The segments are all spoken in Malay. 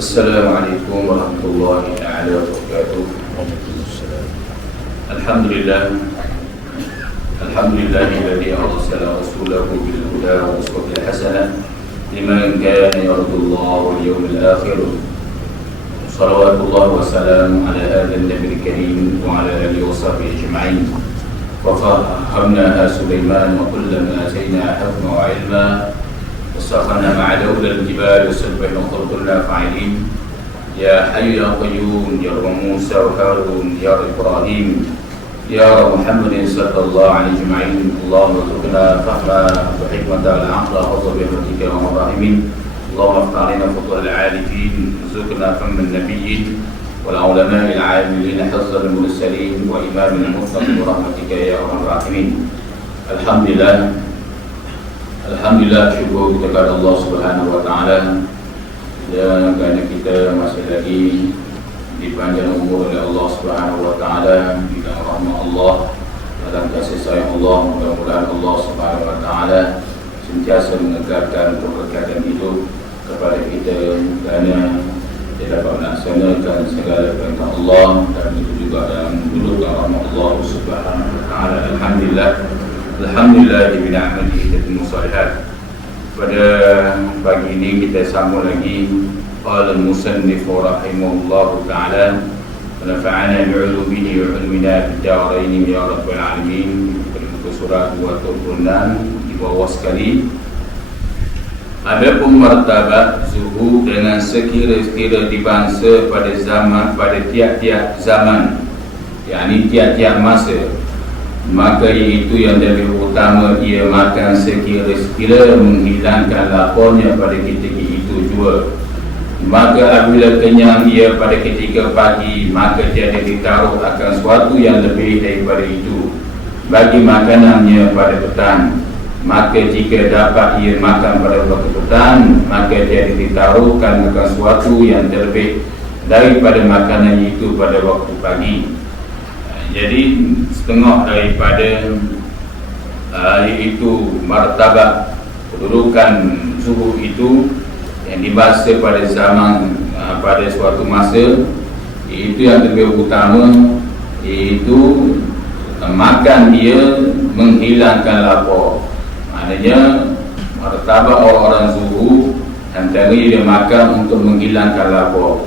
Assalamualaikum warahmatullahi wabarakatuh. Alhamdulillah. Alhamdulillahilladzi arsala rasulahu bil huda wa uswatil hasanah liman kana yarjullaha wal yawmil akhir. Shalawatullah wa salam ala hadzal nabiyil karim wa ala alihi wa sahbihi ajma'in. Wa fahamna Sulaiman wa kullama atayna hukma wa ilma. وسخرنا مع دولة الجبال والسبح وخلقنا فاعلين يا حي يا قيوم يا رب موسى وهارون يا رب إبراهيم يا رب محمد صلى الله عليه أجمعين. اللهم ارزقنا فهما وحكمة العقل وحفظ برحمتك يا الراحمين. اللهم افتح علينا فتوح العارفين ارزقنا فهم النبيين والعلماء العاملين حفظ المرسلين وإمام المتقين برحمتك يا أرحم الراحمين. Alhamdulillah, syukur kita kepada Allah Subhanahu wa taala dan kerana kita masih lagi dipanjang umur oleh Allah Subhanahu wa taala, di dalam rahmat Allah, dalam kasih sayang Allah. Mudah-mudahan Allah Subhanahu wa taala sentiasa mengekalkan keberkatan hidup kepada kita kerana kita dapat melaksanakan segala perintah Allah, dan itu juga dalam menurutkan rahmat Allah Subhanahu wa taala. Alhamdulillah bi ni'matihi tatimmu shalihat. Pada pagi ini kita sambung lagi qala al-musannif rahimahullahu ta'ala wa nafa'ana bi'ulumihi wa 'ilmina fid darain ya rabbal alamin. Pada muka surat 26 di bawah sekali, ada martabat zuhud dengan sekira-kira dibangsa pada zaman, pada tiap-tiap zaman, yakni tiap-tiap masa, maka itu yang lebih utama ia makan sekira-kira menghilangkan laparnya pada ketika itu jua. Maka apabila kenyang ia pada ketika pagi, maka tiada ditaruh akan sesuatu yang lebih daripada itu bagi makanannya pada petang. Maka jika dapat ia makan pada waktu petang, maka tiada ditaruhkan akan sesuatu yang terlebih daripada makanannya itu pada waktu pagi. Jadi setengah daripada iaitu martabat kedudukan suhu itu yang dibahas pada zaman, pada suatu masa, itu yang lebih utama, iaitu makan dia menghilangkan lapar. Maknanya martabat orang-orang zuhud antara dia makan untuk menghilangkan lapar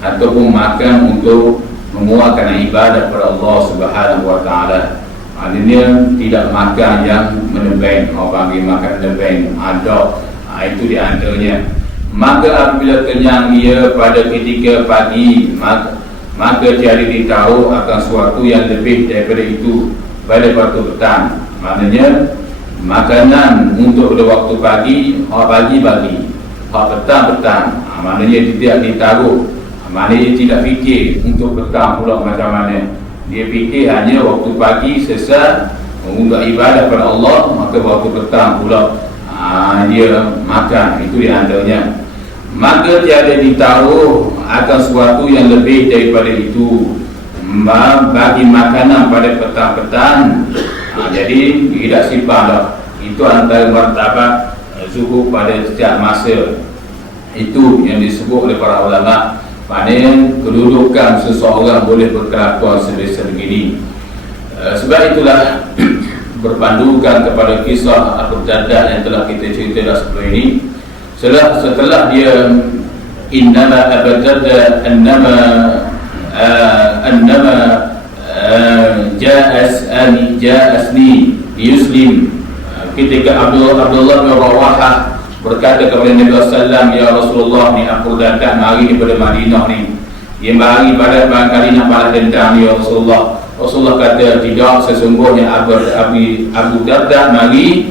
ataupun makan untuk memuaskan ibadat kepada Allah Subhanahu wa taala. Maknanya tidak makan yang menebeng, orang panggil makan menebeng, ada. Itu di antaranya. Maka apabila kenyang ia pada ketika pagi, maka tiada ditaruh akan sesuatu yang lebih daripada itu pada waktu petang. Maknanya makanan untuk pada waktu pagi, pagi, petang. Maknanya tidak ditaruh. Maknanya tidak fikir untuk petang pula macam mana. Dia fikir hanya waktu pagi sesat untuk ibadah kepada Allah, maka waktu petang pula dia makan. Itu di antaranya. Maka tiada ditaruh akan sesuatu yang lebih daripada itu bagi makanan pada petang-petang. Jadi tidak simpan dah. Itu antara martabat zuhud pada setiap masa. Itu yang disebut oleh para ulama. Maknanya kedudukan seseorang boleh berkelakuan sebegini. Sebab itulah berpandukan kepada kisah Abu Darda yang telah kita ceritakan sebelum ini. Setelah dia innama Abu Darda annama ja'asni yuslim, ketika Abdullah bin Rawahah berkata kepada Nabi SAW, ya Rasulullah, ni aku datang mari daripada Madinah ni, dia mari pada barangkali nak balas dendam ya Rasulullah. Rasulullah kata, tidak, sesungguhnya Abu Darda mari,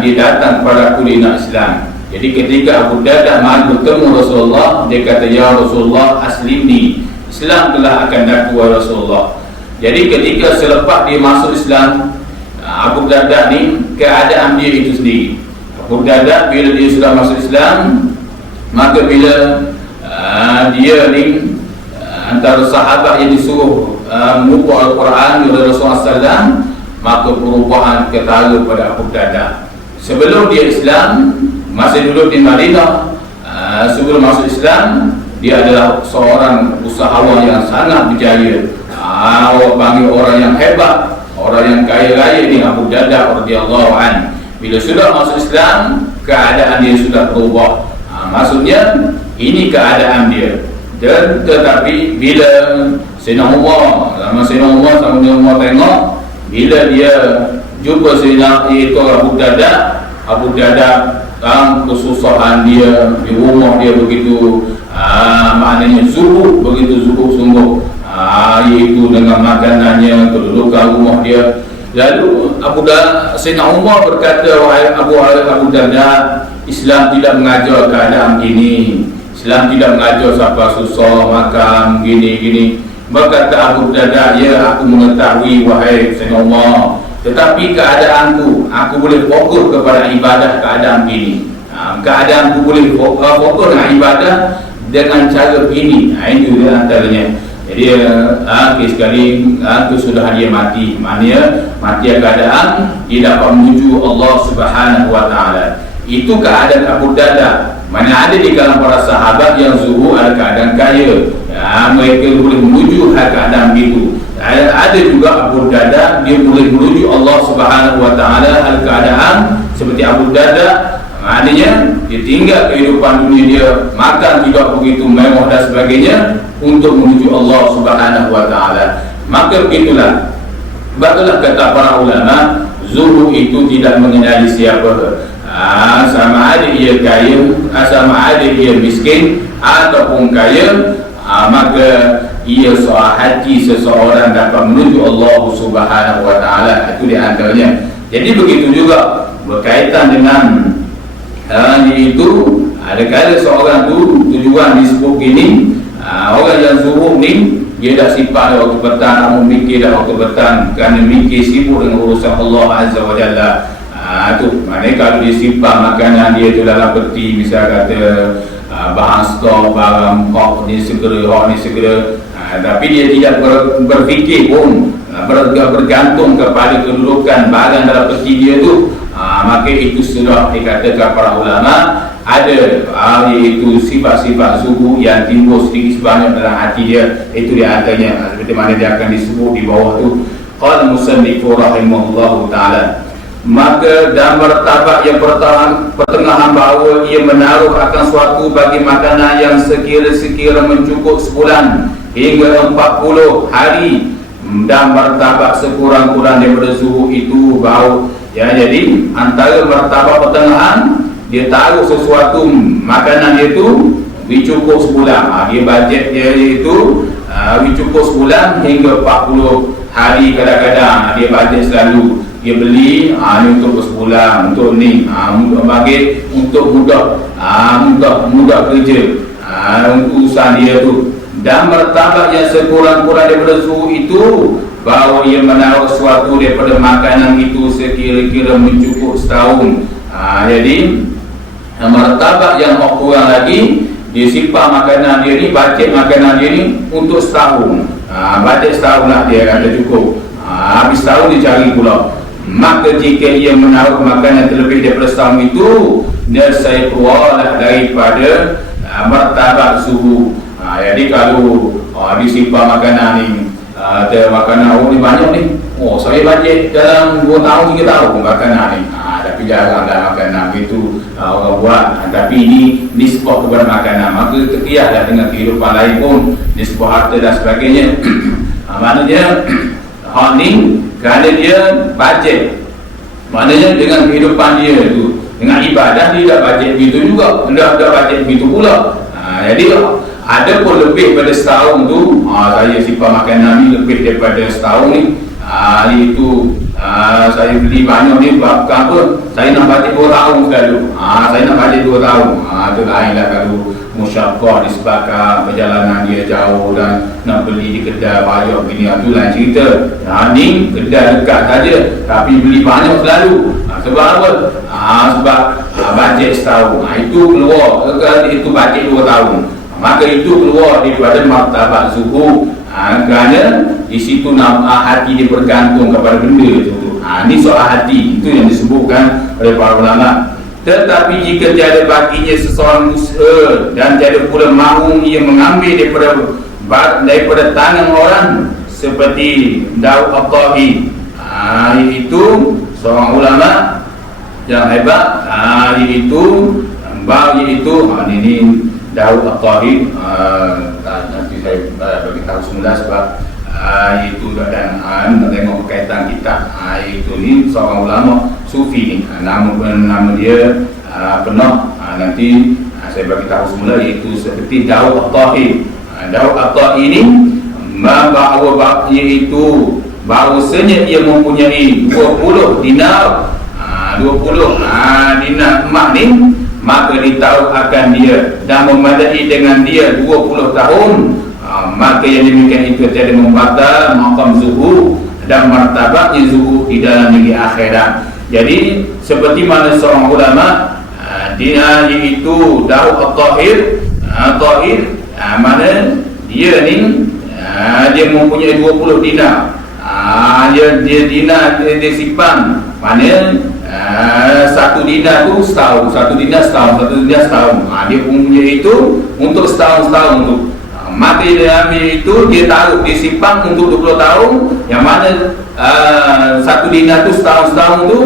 dia datang kepada aku di nak Islam. Jadi ketika Abu Darda mari bertemu Rasulullah, dia kata, ya Rasulullah, aslimni, Islam telah akan daku ya Rasulullah. Jadi ketika selepas dia masuk Islam, Abu Darda ni keadaan dia itu sendiri. Abu Darda bila dia sudah masuk Islam, maka bila dia ni antara sahabat yang disuruh mengumpul Al-Quran oleh Rasulullah SAW, maka perubahan ketara pada Abu Darda. Sebelum dia Islam, masih duduk di Madinah, sebelum masuk Islam, dia adalah seorang usahawan yang sangat berjaya. Awak panggil orang yang hebat, orang yang kaya raya ni Abu Darda radhiyallahu an. Bila sudah masuk Islam, keadaan dia sudah berubah. Maksudnya ini keadaan dia. Dan tetapi bila Sayyidina Umar, sama Sayyidina Umar tengok, bila dia jumpa Sayyidina itu Abu Darda kesusahan dia di rumah dia begitu maknanya zuhud, begitu zuhud sungguh, iaitu dengan makanannya, kedudukan rumah dia. Lalu Sayyidina Umar berkata, wahai Abu Darda, Islam tidak mengajar keadaan ini. Islam tidak mengajar siapa susah makan gini. Berkata Abu Darda, ya aku mengetahui wahai Sayyidina Umar, tetapi keadaanku, aku boleh fokus kepada ibadah keadaan ini. Keadaanku boleh fokus dengan ibadah dengan cara begini. Itu dia antaranya. Jadi sekali itu sudah dia mati. Maknanya mati keadaan tidak dapat menuju Allah Subhanahu wa taala. Itu keadaan Abu Darda. Mana ada di kalangan para sahabat yang zuhud ada keadaan kaya, mereka boleh menuju keadaan itu. Ada juga Abu Darda, dia boleh menuju Allah Subhanahu wa taala hal keadaan seperti Abu Darda. Maknanya dia tinggal kehidupan dunia dia, makan tidak begitu mewah dan sebagainya untuk menuju Allah Subhanahu wa taala. Maka begitulah. Betullah kata para ulama, zuhud itu tidak mengenali siapa. Sama ada ia kaya, sama ada ia miskin ataupun kaya, maka ia hati seseorang dapat menuju Allah Subhanahu wa taala. Itu di antaranya. Jadi begitu juga berkaitan dengan itu, ada kala seorang tujuan disebut gini, orang yang zuhud ni dia dah sifat waktu petang, namun mikir dah waktu petang, kerana mikir sibuk dengan urusan Allah Azza wa Jalla. Itu maknanya kalau dia simpan makanan dia tu dalam peti, misal kata bahan stok, barang hok ni segera, tapi dia tidak berfikir pun, bergantung kepada kedudukan barang dalam peti dia tu, maka itu sudah dikatakan para ulama ada iaitu sifat-sifat zuhud yang timbul sedikit sebanyak dalam hati dia. Itu dia antaranya seperti mana dia akan disebut di bawah tu. Qala musannif rahimahullahu ta'ala, maka dan martabat yang pertengahan bahawa ia menaruh akan suatu bagi makanan yang sekira-sekira mencukup sebulan hingga 40 hari, dan martabat sekurang-kurang daripada zuhud itu bau. Ya, jadi antara martabat pertengahan, dia taruh sesuatu makanan dia tu dicukup sebulan. Dia bajet dia itu dicukup sebulan hingga 40 hari, kadang-kadang dia bajet selalu. Dia beli ni untuk sebulan, untuk ni bagi untuk mudah kerja, untuk usaha dia tu. Dan martabat yang sekurang-kurang daripada zuhud itu bahawa ia menaruh sesuatu daripada makanan itu sekira-kira mencukup setahun. Jadi martabat yang kurang lagi, dia simpan makanan dia ni, bajet makanan dia ni untuk setahun. Bajet setahun lah dia kata cukup. Habis setahun dia cari pula. Maka jika ia menaruh makanan terlebih daripada setahun itu, dia saya keluarlah daripada martabat zuhud. Jadi kalau disimpan makanan ni, ada makanan ni banyak ni, saya bajet dalam 2 tahun 3 tahun makanan ni, tapi jarang dah makanan itu orang buat. Tapi ini nisbah kepada makanan, maka terkiaslah dengan kehidupan lain pun, nisbah harta dan sebagainya. Maknanya hak ni kerana dia bajet, maknanya dengan kehidupan dia tu, dengan ibadah dia tak bajet begitu juga, hendak bajet begitu pula. Jadi ada pun lebih pada setahun tu, saya simpan makanan ni lebih daripada setahun ni, itu saya beli banyak ni buat apa, saya nak bajet 2 tahun selalu, saya nak bajet 2 tahun. Itu lain lah kalau musyaqqah disebabkan perjalanan dia jauh dan nak beli di kedai banyak begini, itu lain cerita. Ni kedai dekat saja tapi beli banyak selalu. Sebab apa? Sebab bajet setahun. Itu keluar, itu bajet 2 tahun. Maka itu keluar daripada martabat zuhud, kerana di situ hati dia bergantung kepada benda itu. Ini soal hati, itu yang disebutkan oleh para ulama. Tetapi jika tiada baginya seseorang usaha dan tiada pula mahu ia mengambil daripada tangan orang seperti Daud At-Tahi, iaitu seorang ulama yang hebat, iaitu ini Daud At-Tahi. Nanti saya beritahu semula sebab itu dan nak tengok berkaitan kitab. Itu ni seorang ulama sufi ni, nama dia penuh, nanti saya beritahu semula, iaitu seperti Daud At-Tahi. Daud At-Tahi ni iaitu bahawasanya ia mempunyai 20 dinar, 20 dinar emas ni, maka ditaruh akan dia dan memadai dengan dia 20 tahun, maka yang demikian itu tiada membatal maqam zuhud dan martabatnya zuhud di dalam negeri akhirat. Jadi seperti mana seorang ulama dia iaitu Daud At-Tahir, mana dia ni dia mempunyai 20 dinar. Dia dinar dia simpan, mana satu dinar tu setahun, satu dinar setahun. Dia punya itu untuk setahun tu. Maka dia ambil itu, dia taruh, dia simpan untuk 20 tahun, yang mana satu dinar tu setahun tu,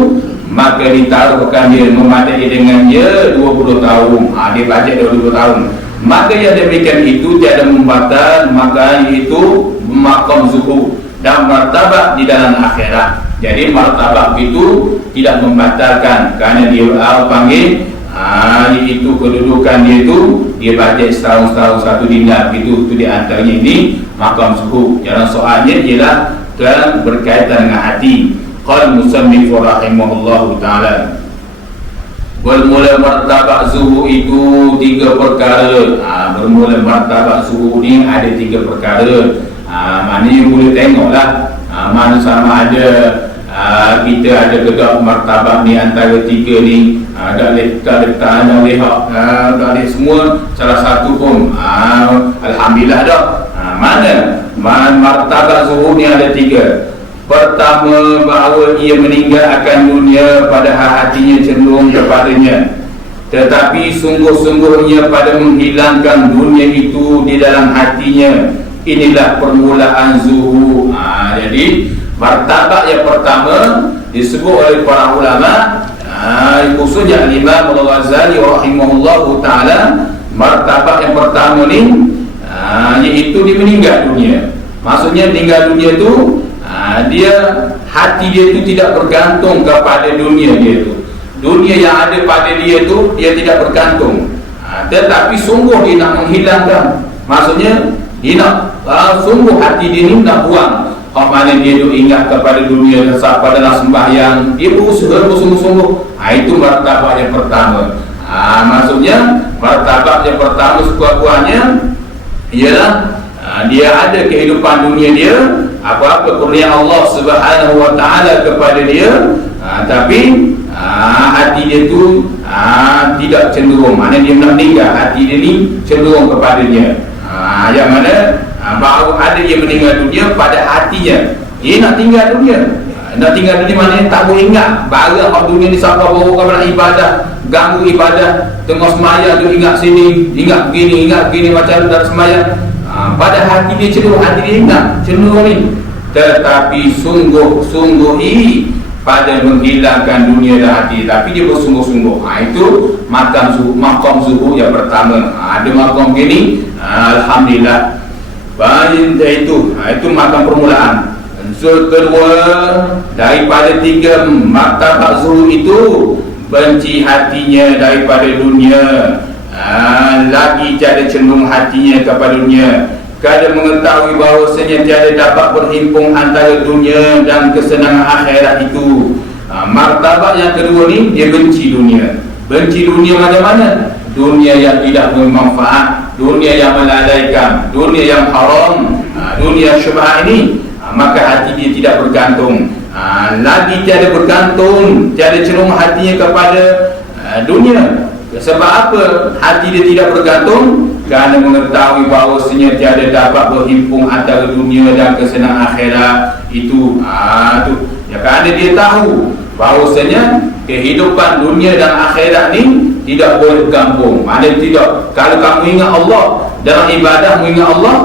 maka ditaruhkan dia memadai dengan dia 20 tahun. Dia bajet 20 tahun. Maka yang demikian itu tiada membatal, maka itu maqam zuhud dan martabat di dalam akhirat. Jadi martabat itu tidak membatalkan, kerana dia panggil iaitu kedudukan dia itu, dia bajet setahun satu dinar, itu di antaranya ini maqam zuhud. Jalan soalnya ialah berkaitan dengan hati. Qala musannif rahimahullahu ta'ala, bermula martabat zuhud itu 3 perkara. Bermula martabat zuhud ni ada 3 perkara. Maknanya boleh tengoklah mana sama ada kita ada gegak martabat ni antara 3 ni. Tak boleh semua salah satu pun, alhamdulillah dah. Mana martabat zuhud ni ada 3. Pertama, bahawa ia meninggalkan dunia padahal hatinya cenderung kepadanya, tetapi sungguh-sungguhnya pada menghilangkan dunia itu di dalam hatinya. Inilah permulaan zuhud. Jadi martabat yang pertama disebut oleh para ulama, khususnya Imam Al-Ghazali rahimahullahu ta'ala, martabat yang pertama ni iaitu dia meninggal dunia. Maksudnya meninggal dunia tu, dia hati dia tu tidak bergantung kepada dunia dia tu. Dunia yang ada pada dia tu dia tidak bergantung, tetapi sungguh dia nak menghilangkan. Maksudnya dia nak sungguh hati dia ni nak buang. Mana dia tu ingat kepada dunia dan sampai dalam sembahyang, dia berusaha bersungguh-sungguh. Itu martabat yang pertama. Maksudnya martabat yang pertama sebuah-buahnya ialah dia ada kehidupan dunia dia, apa-apa kurnia Allah Subhanahu wa ta'ala kepada dia, tapi hati dia tu tidak cenderung. Mana dia nak meninggal, hati dia ni cenderung kepada dia. Yang mana bahawa ada dia meninggal dunia pada hatinya, dia nak tinggal dunia. Nak tinggal dunia maknanya tak boleh ingat barang kat dunia ni, siapa bawa kepada ibadah, ganggu ibadah, tengah semayang tu ingat sini, ingat begini macam dalam semayang. Pada hati dia cenderung, hati dia ingat cenderung ni, tetapi sungguh-sungguh pada menghilangkan dunia dan hati, tapi dia bersungguh-sungguh. Itu maqam zuhud yang pertama. Ada maqam gini, alhamdulillah. Baik, itu maqam permulaan. Kedua, daripada 3 martabat zuhud itu, benci hatinya daripada dunia, lagi tiada cenderung hatinya kepada dunia, kadang mengetahui bahawasanya tiada dapat berhimpun antara dunia dan kesenangan akhirat itu. Martabat yang kedua ni, dia benci dunia. Benci dunia macam mana? Dunia yang tidak bermanfaat, dunia yang melalaikan, dunia yang haram, dunia syubhat ini, maka hati dia tidak bergantung. Lagi tiada bergantung, tiada cenderung hatinya kepada dunia. Sebab apa hati dia tidak bergantung? Kerana mengetahui bahawasanya tiada dapat berhimpun antara dunia dan kesenangan akhirat itu. Ya, kerana dia tahu bahawasanya kehidupan dunia dan akhirat ni tidak boleh bergabung. Maknanya tidak, kalau kamu ingat Allah dalam ibadah, mengingat Allah,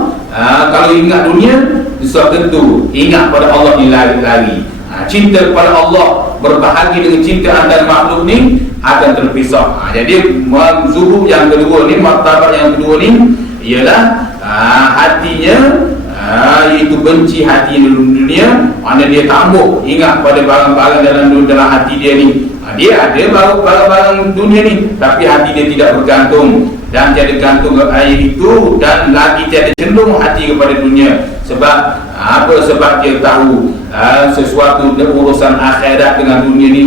kalau ingat dunia, sudah tentu ingat pada Allah ni lari-lari. Cinta kepada Allah berbahagi dengan cinta antara makhluk ni akan terpisah. Jadi zuhud yang kedua ni, martabat yang kedua ni ialah hatinya iaitu benci hati dunia, mana dia tambah ingat pada barang-barang dalam hati dia ni. Dia ada barang-barang dunia ni, tapi hati dia tidak bergantung dan tiada gantung ke air itu, dan lagi tiada cenderung hati kepada dunia. Sebab apa? Sebab dia tahu sesuatu urusan akhirat dengan dunia ni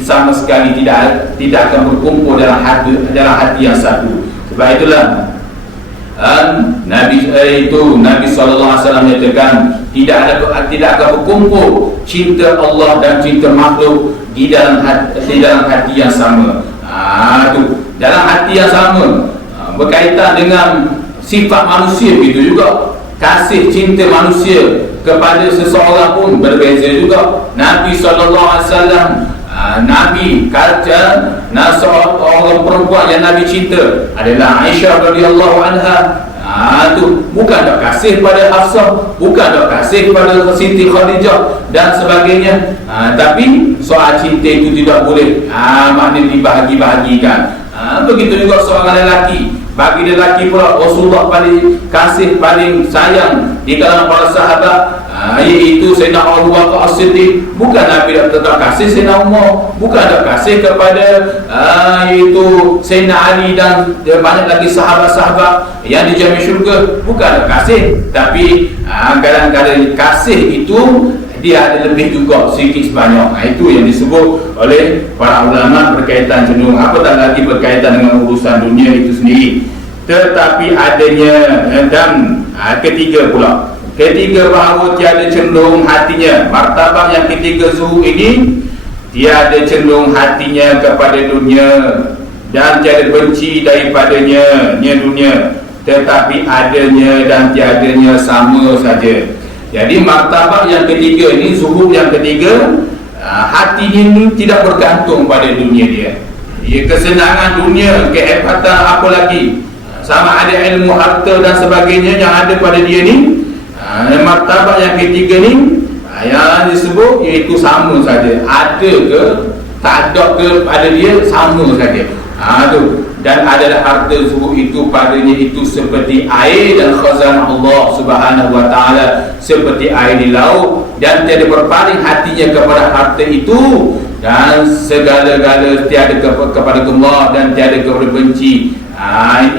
sama sekali tidak akan berkumpul dalam hati yang satu. Sebab itulah Nabi SAW menyatakan tidak akan berkumpul cinta Allah dan cinta makhluk di dalam hati yang sama. Dalam hati yang sama, berkaitan dengan sifat manusia begitu juga. Kasih cinta manusia kepada seseorang pun berbeza juga. Nabi SAW, Nabi kata seorang perempuan yang Nabi cinta adalah Aisyah radhiyallahu anha. Bukan tak kasih pada Hafsah, bukan tak kasih pada Siti Khadijah dan sebagainya, tapi soal cinta itu tidak boleh maknanya dibahagi-bahagikan. Begitu juga seorang lelaki, bagi lelaki pula Rasulullah paling kasih, paling sayang di kalangan para sahabat, iaitu Sayyidina Abu Bakar As-Siddiq. Bukan Nabi tak kasih Sayyidina Umar, bukan tak kasih kepada iaitu Sayyidina Ali dan banyak lagi sahabat-sahabat yang dijamin syurga, bukan tak kasih. Tapi kadang-kadang kasih itu dia ada lebih juga sedikit sebanyak. Itu yang disebut oleh para ulama berkaitan cenderung, apatah lagi berkaitan dengan urusan dunia itu sendiri. Tetapi adanya dan ketiga pula, ketiga bahawa tiada cenderung hatinya, martabat yang ketiga zuhud ini, tiada cenderung hatinya kepada dunia dan tiada benci daripadanya dunia, tetapi adanya dan tiadanya sama saja. Jadi martabat yang ketiga ini, zuhud yang ketiga, hati ini tidak bergantung pada dunia dia. Kesenangan dunia, kehebatan apa lagi, sama ada ilmu, harta dan sebagainya yang ada pada dia ni, martabat yang ketiga ni yang disebut iaitu sama saja. Ada ke tak ada ke pada dia, sama saja. Dan adalah harta zuhud itu padanya itu seperti air dan khazanah Allah Subhanahu wa ta'ala, seperti air di laut, dan tiada berpaling hatinya kepada harta itu, dan segala-gala tiada kepada gemar dan tiada kepada benci.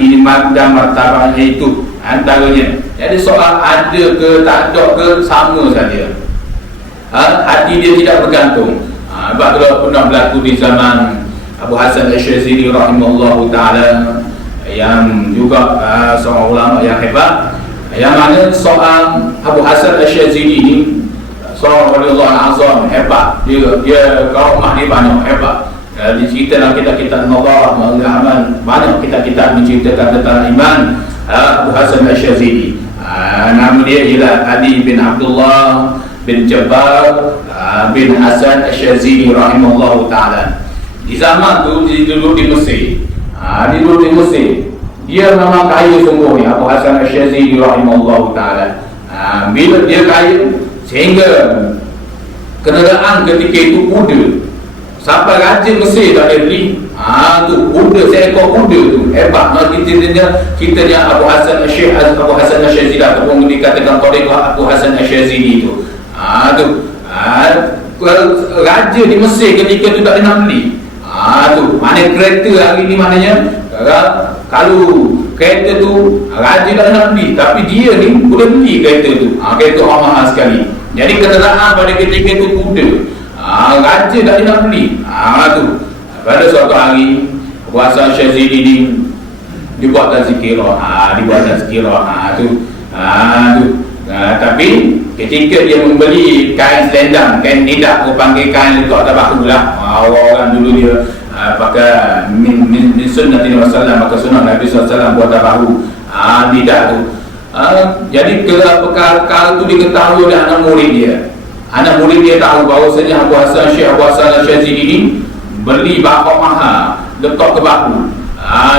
Ini dan martabatnya itu antaranya. Jadi soal ada ke tak ada ke, sama saja. Hati dia tidak bergantung. Sebab kalau pernah berlaku di zaman Abu Hasan Asy'azili rahimahullahu ta'ala, yang juga seorang ulama yang hebat, yang mana seorang Abu Hasan Asy'azili ini seorang waliullah azam hebat. Dia kaumah dia banyak hebat. Diceritakan kitab-kitab Nadarah Amal, banyak kitab-kitab menceritakan tentang iman Abu Hasan Asy'azili. Nama dia ialah Ali bin Abdullah bin Jabbar bin Hasan Asy'azili rahimahullahu ta'ala. Di zaman tu dia duduk di Mesir. Dia memang kaya sungguh ni, Abu Hasan Asy'azili rahimahullahu ta'ala. Bila dia kaya sehingga kenderaan ketika itu kuda, sampai raja Mesir tak ada beli. Tu kuda, seekor kuda tu hebat. Kita Abu Hasan Asy'azili ataupun dikatakan tariqah Abu Hasan Asy'azili tu. Raja di Mesir ketika tu tak ada nak beli. Mana kereta hari ni, maknanya kalau kereta tu raja tak nak beli, tapi dia ni boleh beli kereta tu. Kereta mahal sekali. Jadi kenderaan pada ketika tu kuda. Raja tak nak beli. Pada suatu hari Abu Hasan Asy'azili ni dibuatkan zikirah. Tapi ketika dia membeli kain selendang, kain nidak, aku panggil kain letak atas bahu lah. Orang dulu dia pakai min sunnah Nabi SAW, maka sunnah Nabi SAW buat atas bahu nidak tu. Jadi perkara tu diketahui oleh anak murid dia. Anak murid dia tahu bahawasanya Abu Hasan Syazili ni beli bakok mahal, letak ke bahu.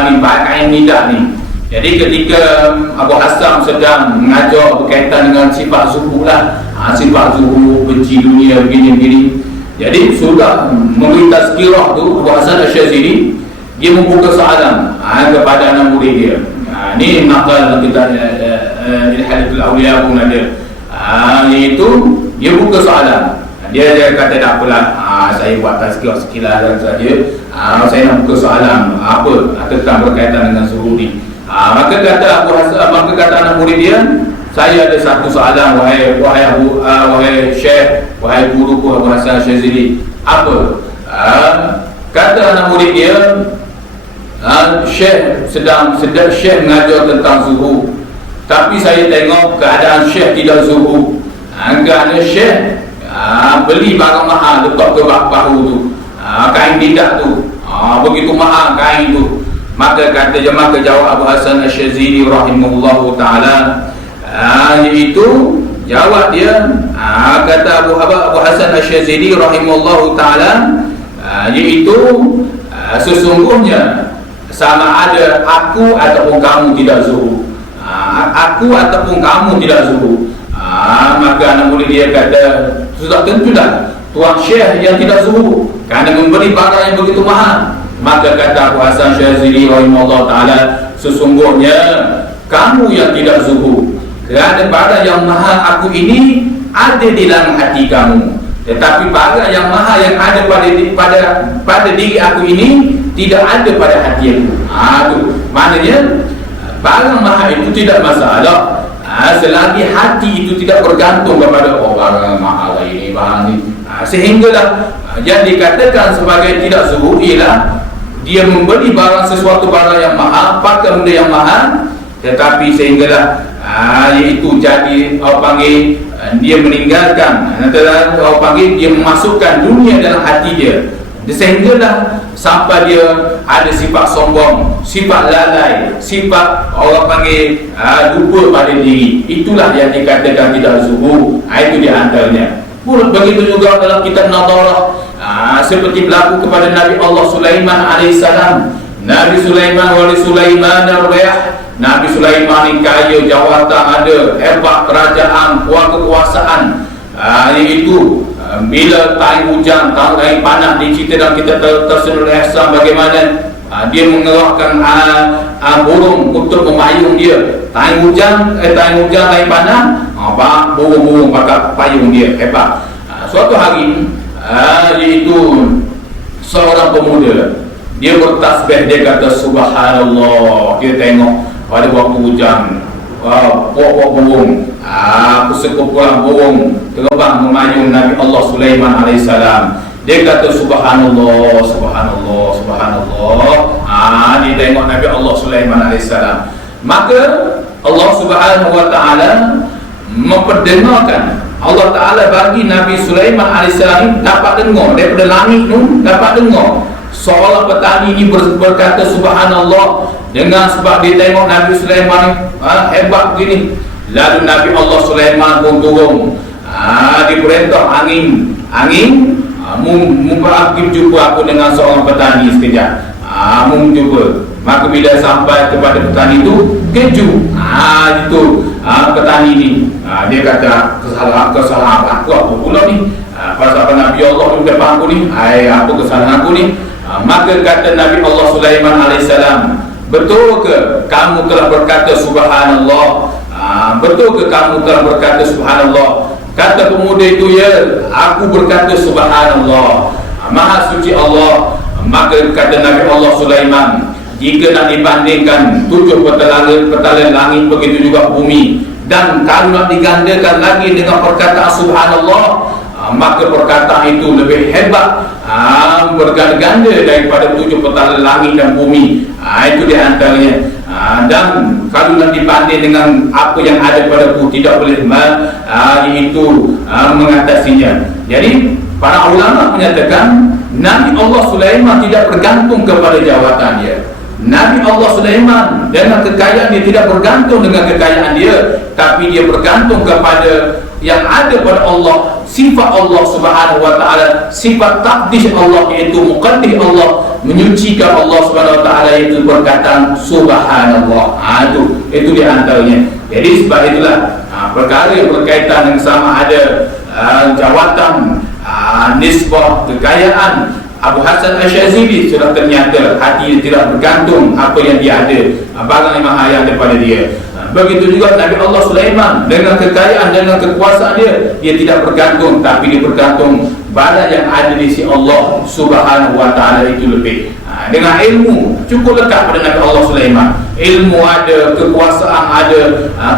Ni pakai nidak ni. Jadi ketika Abu Hasan sedang mengajar berkaitan dengan sifat zuhud lah, sifat zuhud, benci dunia begini-begini. Jadi sudah memberi tazkirah tu Abu Hasan Syazili, dia membuka soalan kepada anak murid dia. Ni nakal kita Ilhadatul Awliya pun ada. Iaitu dia buka soalan. Dia kata tak apalah, saya buat tazkirah sekilas saja. Saya nak buka soalan apa tentang berkaitan dengan zuhud ni. Maka kata anak murid dia, saya ada satu soalan wahai Syekh, wahai guruku Abu Hasan Syazili. Apa? Kata anak murid dia, Syekh sedang Syekh mengajar tentang zuhud, tapi saya tengok keadaan Syekh tidak zuhud. Kerana Syekh beli barang mahal letak ke bahu tu, kain didak tu, begitu mahal kain tu. Maka jawab Abu Hasan Syazili rahimahullahu ta'ala, iaitu jawab dia, kata Abu Hasan Syazili rahimahullahu ta'ala, iaitu sesungguhnya sama ada aku ataupun kamu tidak zuhud, aku ataupun kamu tidak zuhud. Maka anak murid dia kata, sudah tentulah tuan Syekh yang tidak zuhud kerana memberi barang yang begitu mahal. Maka kata Abu Hasan Syazili rahimahullah ta'ala, sesungguhnya kamu yang tidak zuhud kerana barang yang mahal aku ini ada di dalam hati kamu, tetapi barang yang mahal yang ada pada diri aku ini tidak ada pada hati aku. Tu maknanya barang mahal itu tidak masalah selagi hati itu tidak bergantung kepada barang mahal ini, barang ini. Sehinggalah yang dikatakan sebagai tidak zuhud ialah dia membeli sesuatu barang yang mahal, pakai benda yang mahal, tetapi sehinggalah iaitu jadi dia meninggalkan, dia memasukkan dunia dalam hati dia, sehinggalah sampai dia ada sifat sombong, sifat lalai, sifat lupa pada diri. Itulah yang dikatakan tidak zuhud. Itu di antaranya. Begitu juga dalam kitab Nadharah, seperti berlaku kepada Nabi Allah Sulaiman alaihissalam. Nabi Sulaiman wali Sulaiman ar-riyah. Nabi Sulaiman ni kaya, jawatan ada, hebat kerajaan, kuat kekuasaan. Iaitu bila time hujan, time panas, dicerita dalam kita tersenul ihsan bagaimana dia mengerahkan burung untuk memayung dia. Time hujan, time panas, burung-burung pakai payung dia, hebat. Suatu hari iaitu seorang pemuda, dia bertasbih, dia kata subhanallah. Dia tengok pada waktu hujan, pokok burung, sekumpulan burung terbang memayung Nabi Allah Sulaiman alaihissalam. Dia kata subhanallah, subhanallah, subhanallah. Dia tengok Nabi Allah Sulaiman alaihissalam. Maka Allah Subhanahu wa ta'ala memperdengarkan, Allah Ta'ala bagi Nabi Sulaiman alaihissalam dapat dengar daripada langit tu, dapat dengar seorang petani ni berkata subhanallah, dengan sebab dia tengok Nabi Sulaiman hebat begini. Lalu Nabi Allah Sulaiman pun turun, diperintah angin mungkin jumpa aku dengan seorang petani sekejap, jumpa. Maka bila sampai kepada petani itu, keju itu petani ni, dia kata kesalahan aku apa pula ni, pasal Nabi Allah di depan aku ni, apa kesalahan aku ni. Maka kata Nabi Allah Sulaiman alaihissalam, betul ke kamu telah berkata subhanallah? Betul ke kamu telah berkata subhanallah? Kata pemuda itu, ya, aku berkata subhanallah, maha suci Allah. Maka kata Nabi Allah Sulaiman, jika nak dibandingkan 7 petalan langit, begitu juga bumi, dan kalau nak digandakan lagi dengan perkataan subhanallah, maka perkataan itu lebih hebat, berganda-ganda daripada 7 petalan langit dan bumi. Itu di antaranya. Dan kalau nak dibanding dengan apa yang ada padaku, tidak boleh iaitu mengatasinya. Jadi para ulama menyatakan Nabi Allah Sulaiman tidak bergantung kepada jawatan dia. Nabi Allah Sulaiman dengan kekayaan dia tidak bergantung dengan kekayaan dia, tapi dia bergantung kepada yang ada pada Allah, sifat Allah Subhanahu wa taala, sifat takdis Allah, iaitu muqaddis Allah, menyucikan Allah Subhanahu wa taala, itu perkataan subhanallah. Itu di antaranya. Jadi sebab itulah perkara yang berkaitan dengan sama ada jawatan, nisbah, kekayaan, Abu Hasan Asyazili sudah ternyata hati tidak bergantung apa yang dia ada, barang yang maha yang daripada dia. Begitu juga Nabi Allah Sulaiman dengan kekayaan, dengan kekuasaan dia tidak bergantung, tapi dia bergantung pada yang ada di sisi Allah Subhanahu wa taala, itu lebih. Dengan ilmu cukup lekat pada Nabi Allah Sulaiman. Ilmu ada, kekuasaan ada,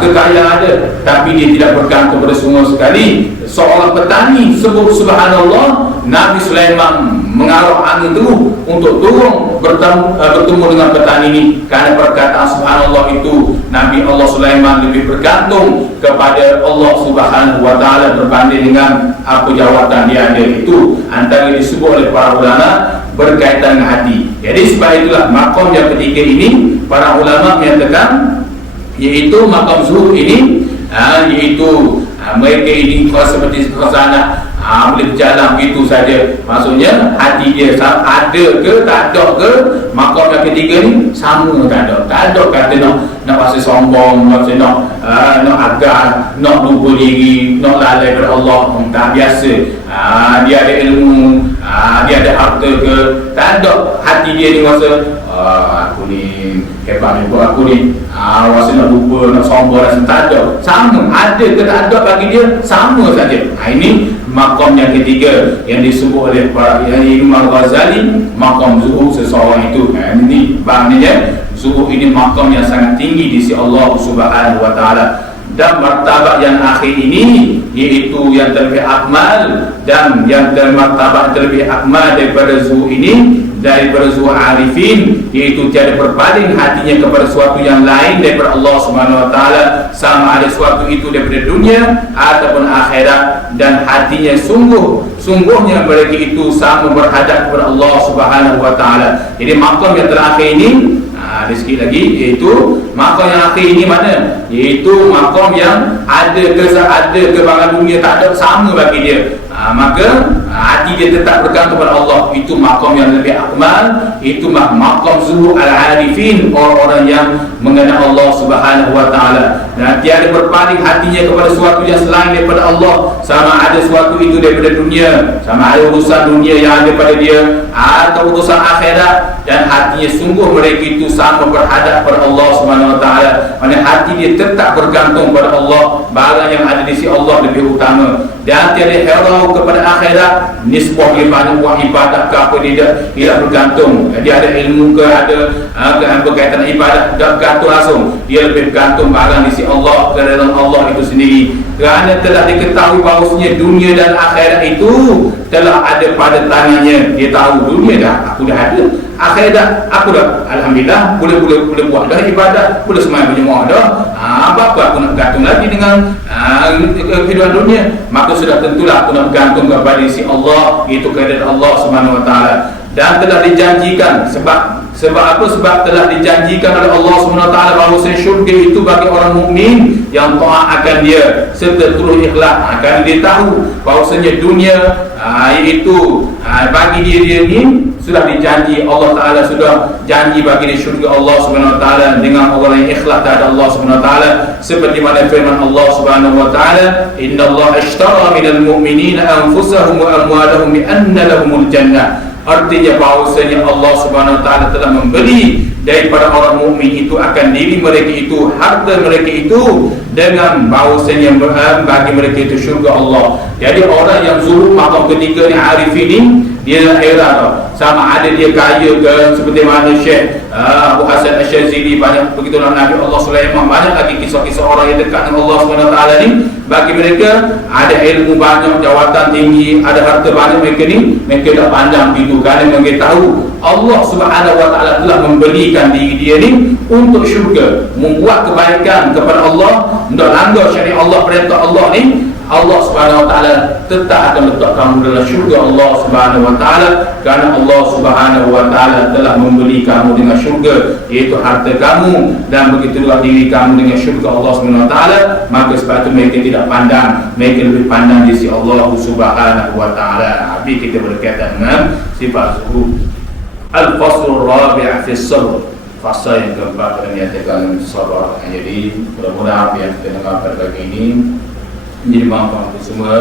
kekayaan ada, tapi dia tidak bergantung pada semua sekali. Seorang petani sebut subhanallah, Nabi Sulaiman mengarah angin terus untuk turun bertemu dengan petani ini, karena perkataan subhanallah itu Nabi Allah Sulaiman lebih bergantung kepada Allah Subhanahu wa taala berbanding dengan apa jawatan dia ada. Itu antara yang disebut oleh para ulama berkaitan dengan hati. Jadi sebab itulah maqam yang ketiga ini para ulama menyatakan, iaitu maqam zuhud ini, iaitu mereka ini kalau seperti khazanah, boleh berjalan begitu saja. Maksudnya hati dia ada ke tak ada ke, maqam yang ketiga ni sama tak ada kata nak rasa sombong, nak agak, nak lupa diri, nak lalai pada Allah. Tak biasa. Dia ada ilmu, dia ada harta ke, tak ada. Hati dia ni rasa aku ni hebat ni, buat aku ni rasa nak lupa, nak sombong, rasa tak ada. Sama, ada ke tak ada, bagi dia sama saja. Ini maqam yang ketiga yang disebut oleh para Imam Ghazali, maqam zuhud seseorang itu. Ini maknanya zuhud ini maqam yang sangat tinggi di sisi Allah Subhanahu wa taala. Dan martabat yang akhir ini, iaitu yang terlebih akmal, dan yang martabat terlebih akmal daripada zuhud ini, daripada zuhud arifin, iaitu tiada berpaling hatinya kepada suatu yang lain daripada Allah Subhanahu wa taala, sama ada suatu itu daripada dunia ataupun akhirat, dan hatinya sungguhnya mereka itu sama berhadap kepada Allah Subhanahu wa taala. Jadi maqam yang terakhir ini, ada sikit lagi, iaitu maqam yang akhir ini mana? Iaitu maqam yang ada ke barang dunia tak ada, sama bagi dia. Maka hati dia tetap bergantung kepada Allah. Itu maqam yang lebih akmal. Itu maqam zuhud al-arifin, orang-orang yang mengenal Allah Subhanahu wa taala, dan tiada berpaling hatinya kepada sesuatu yang selain daripada Allah, sama ada sesuatu itu daripada dunia, sama ada urusan dunia yang ada pada dia atau urusan akhirat, dan hatinya sungguh mereka itu sama berhadap kepada Allah Subhanahu wa taala. Maksudnya hati dia tetap bergantung kepada Allah, barang yang ada di sisi Allah lebih utama, dan tiada hirau kepada akhirat. Nisbah dia banyak buat ibadat ke apa, dia tidak bergantung. Dia ada ilmu ke, ada berkaitan ibadat, tak bergantung langsung. Dia lebih bergantung barang di sisi Allah, kerana Allah itu sendiri. Kerana telah diketahui bahawasanya dunia dan akhirat itu telah ada pada tangannya. Dia tahu dunia dah, aku dah ada. Akhirat aku dah, alhamdulillah, boleh buat dah ibadat, boleh semayang berjemaah dah. Apa aku nak bergantung lagi dengan kehidupan dunia? Maka sudah tentulah aku nak bergantung kepada isi Allah, itu keadaan Allah Subhanahu wa taala. Dan telah dijanjikan, sebab apa? Sebab telah dijanjikan oleh Allah Subhanahu wa taala bahawa syurga itu bagi orang mukmin yang taat akan dia serta terus ikhlas. Akan dia tahu bahawasanya dunia iaitu bagi dia ni sudah dijanji, Allah taala sudah janji bagi dia syurga Allah Subhanahu wa taala dengan orang yang ikhlas kepada Allah Subhanahu wa taala, seperti mana firman Allah Subhanahu wa taala, innallaha ashtara minal mu'minina anfusahum wa amwalahum bi anna lahumul jannah. Artinya bahawasanya Allah Subhanahu wa taala telah membeli daripada orang mukmin itu akan diri mereka itu, harta mereka itu, dengan bahawasanya bagi mereka itu syurga Allah. Jadi orang yang zuhud maqam ketiga ni, arifin ni, dia heran sama ada dia kaya ke, seperti mana Syekh Abu Hasan Asyazili, banyak begitu Nabi Allah Sulaiman, banyak lagi kisah-kisah orang yang dekat dengan Allah Subhanahu wa taala ni. Bagi mereka ada ilmu banyak, jawatan tinggi, ada harta banyak, mereka ni mereka dah pandang itu, kerana mereka tahu Allah Subhanahu wa taala telah membelikan diri dia ni untuk syurga, membuat kebaikan kepada Allah, untuk langgar syariat Allah, perintah Allah ni, Allah Subhanahu wa taala tetap akan letak kamu dalam syurga Allah Subhanahu wa taala, kerana Allah Subhanahu wa taala telah membeli kamu dengan syurga, iaitu harta kamu, dan begitu juga diri kamu dengan syurga Allah Subhanahu wa taala. Maka sebab itu mereka tidak pandang, mereka lebih pandang di sisi Allah Subhanahu wa taala. Habis kita berkaitan dengan sifat zuhud. Al-faslur rabi' fi sabr, fasa yang keempat pada menyatakan sabar. Jadi mudah-mudahan apa yang kita dengar pada pagi ini menjadi manfaat untuk semua.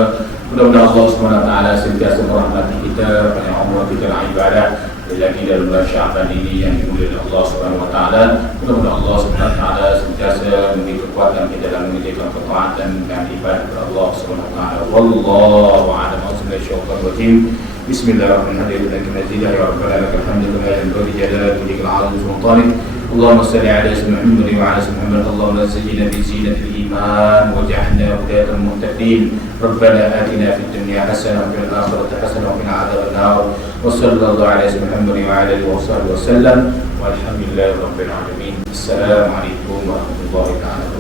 Mudah-mudahan Allah SWT sentiasa merahmati kita, banyak umur kita dalam ibadah, lagi dalam bulan Sya'ban ini yang dimuliakan Allah SWT. Mudah-mudahan Allah SWT sentiasa memberi kekuatan kita dalam mengerjakan ketaatan dan ibadah kepada Allah SWT. Wallahu a'lam. Bismillahirrahmanirrahim. Bismillahirrahmanirrahim. Ya Rabbana lakal hamdu kama yanbaghi li jalali wajhika al-'azim wa sultanik. Allahumma salli ala sayyidina Muhammad wa ala sayyidina Muhammad. Allahumma zayyinna bi zinatil iman waj'alna hudatan muhtadin. Rabbana atina fid dunya hasanah wa fil akhirati hasanah wa qina adzaban nar. Wa sallallahu ala sayyidina Muhammad wa ala alihi wa sahbihi wa sallam. Walhamdulillahirabbil alamin. Assalamu alaikum warahmatullahi wabarakatuh.